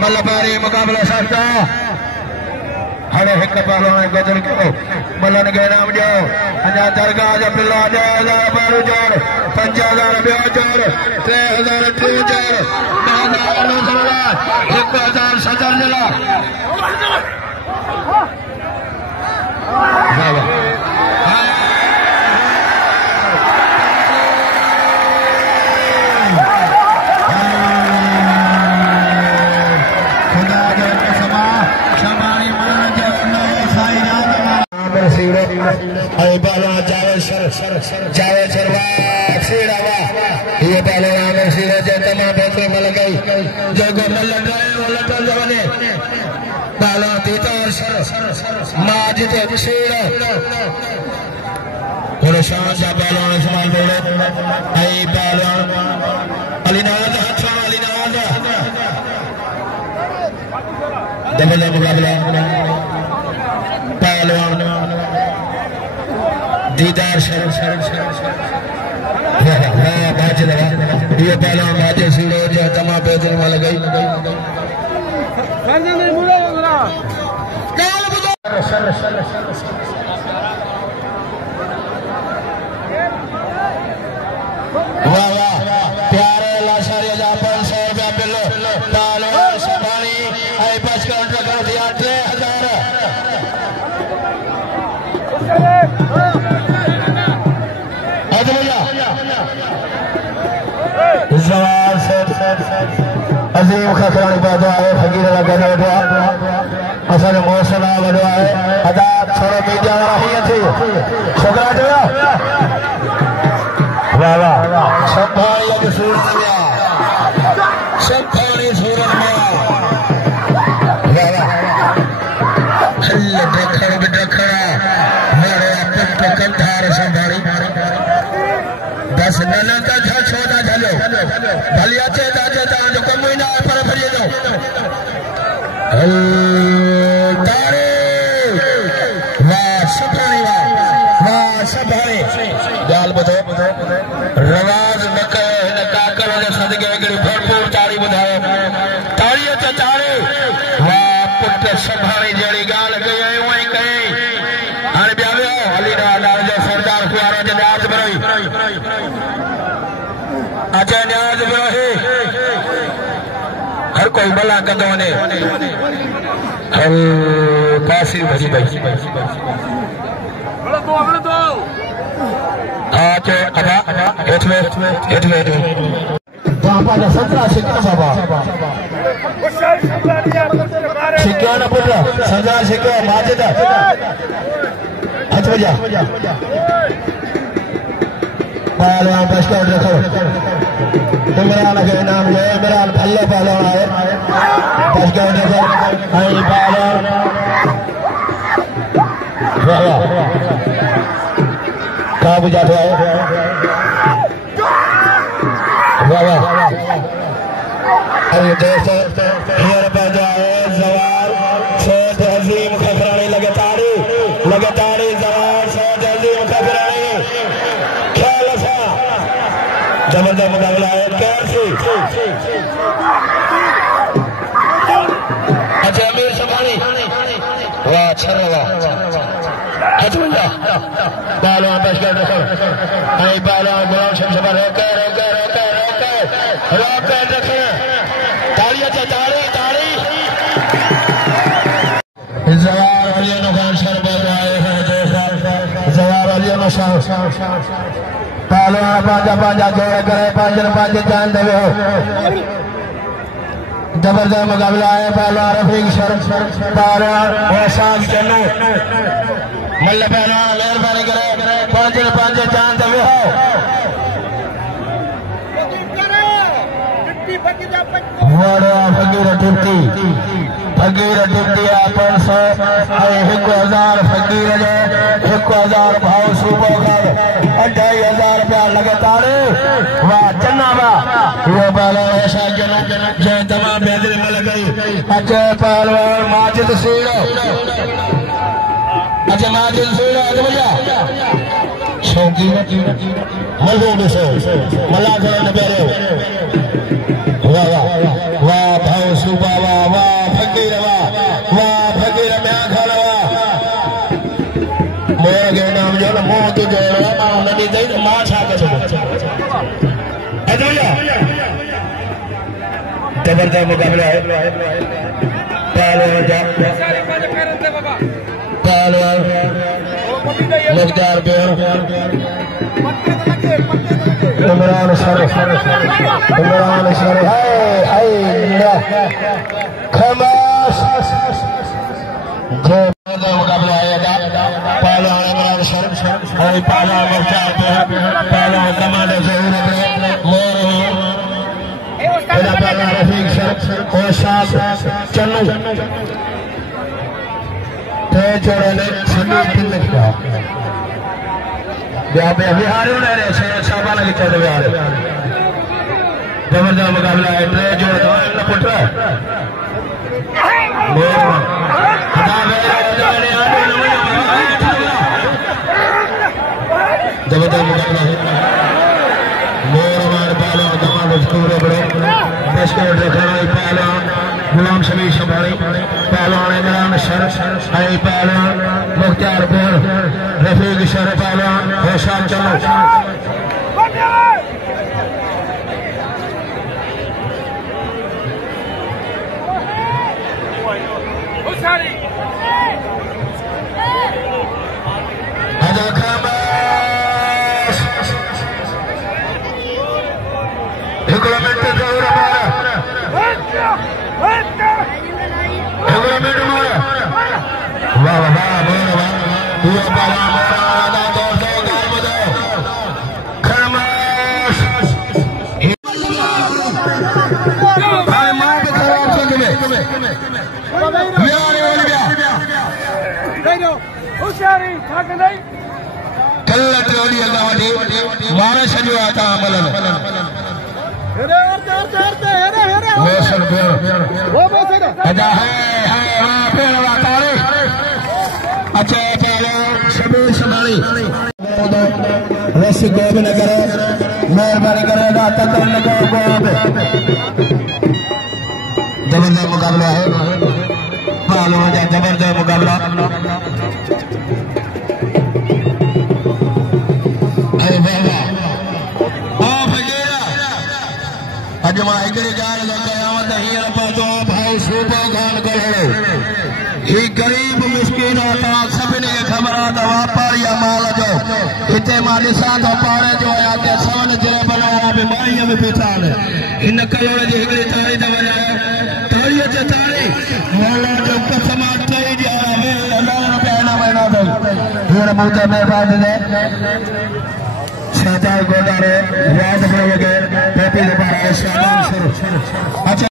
मलबारी मुकाबला साधता हरे हिक पहलवान गजल करो मलन के नाम जो अजा दरगाह जो पिल्ला 10,000 बारू जोड़ 5,000 ब्यो जोड़ 3,000 टी जोड़ 1,000 सदर जिला ये पहले तमाम बेहतर मल गई जो पाला तीतार माजिद शेर और शान सा पहलवान इस्माइल बोले आई पहलवान अलीनाद अच्छा अलीनाद डबल मुकाबला पहलवान दीदार ये पहलवान बाजे सीढ़ो जो तमाम बेहतर मल गई वाह वाह प्यारे लाशारी 500 रुपया बिलो पहलवान संभाली आई 5 काउंटर कर दिया 3,000 अजीम खखरानी पैदा है फकीर लगा बैठा असल मौसला बड़ा है अदा थोड़ा मीडिया रही थी छोकरा जो वाह वाह सब भाई अब सूरत में सब भाई सूरत में वाह वाह हल्ले देखड़ बिडखड़ा मारे अपन पकड़ार संभाली बस नना का छोटा झलो भलिया चेता चेता जो कमोइना पर फरिए दो तारे वाह सफारी वाह सफारी गाल बतो रवाज मके न काकर जे सदके एकड़ी भरपूर ताड़ी बुधायो ताड़ी ते तारे वाह पुट सफारी जड़ी गाल कई ओई कई हाने ब्यावे हलीना नाल जो सरदार खुआरा जे न्याज बरई अच्छा न्याज बरई हर कोई भला कदों ने हल कासिर भजी भाई आज अबा हेठ में बाबा का 17 शिक्का बाबा शिक्का ना पुत्र 17 शिक्का माजिद अच्छा जा पहलवान बस का रखो इमरान के नाम जो इमरान भल्ले पहलवान है बस का रखो आई पहलवान वाह कहाँ बुझाते है वाह वाह अरे दोस्तों हियर पैदा है जवान सैयद अजीम खखरानी लगातारी जवान सैयद अजीम खखरानी ख्याल सा जबरदस्त मुकाबला है कैसे अच्छा अमीर सफारी वाह छरवा पहलवान बस कर रखो आई पहलवान गुलाम शमशा रोके रखे ताड़ी अच्छा ताड़ी जवार अली खान शरबत आए हैं जवार अली पहलवान पांचा जोड़ करे 5 जान देवे हो जबरदस्त मुकाबला है पहलवान रफीक पहलवान एहसान चन्नू मल्ल पहलवान मेहरबानी करे 5 जान देवे हो फकीर टिप्ती अपन से 1,000 फकीर जो 1,000 भाव सूबो कर 2,500 रुपया लगातार वाह चन्ना वाह वो पहलवान ऐसा जो तमाम बेहतरी में लग गई अच्छा पहलवान माजिद सीढ़ो अच्छा माजिद सीढ़ो भैया शौकी मलूड से मला करो न प्यारे वाह वाह वाह भाव सूबा वाह जबरदस्त मुकाबला है पहलवान मुख्तार इमरान सर खमास मुकाबला है पहलवान इमरान सर पहलवान मुख्तार पहलवान कमाल रफीक सर और साथ चन्नू जोड़े ने बिहारी शाबा लगी चलते बिहार जबरदस्त मुकाबला है ट्रे जोड़ पुट जबरदस्त मुकाबला है पहलवान गुलाम शबीर शबारी पहलवान इमरान सर पहलवान मुख्तार रफीक सर पहलवान होशाद चलो गोविंदनगर मेहरबानी करेगा जबरदस्त मुकाबला है पहलवान जबरदस्त मुकाबला अजमा ही गरीब मिस्किन होता सभिनी खे ख़बर आहे त वापारी माल जो हिते मां ॾिसां थो पाणे जो आहे सन जे बनाया बि माईअ में बीठा आहिनि हिन कलोड़ जी हिकिड़ी ताड़ी त वॼायो ताड़ीअ ते ताड़ी मौला जो कसम टई ॾिया रुपया हिन महीना अथई हींअर मूं ते महिरबानी ने शहजाद गोदारे यादि पियो लॻे पेपी जे पारां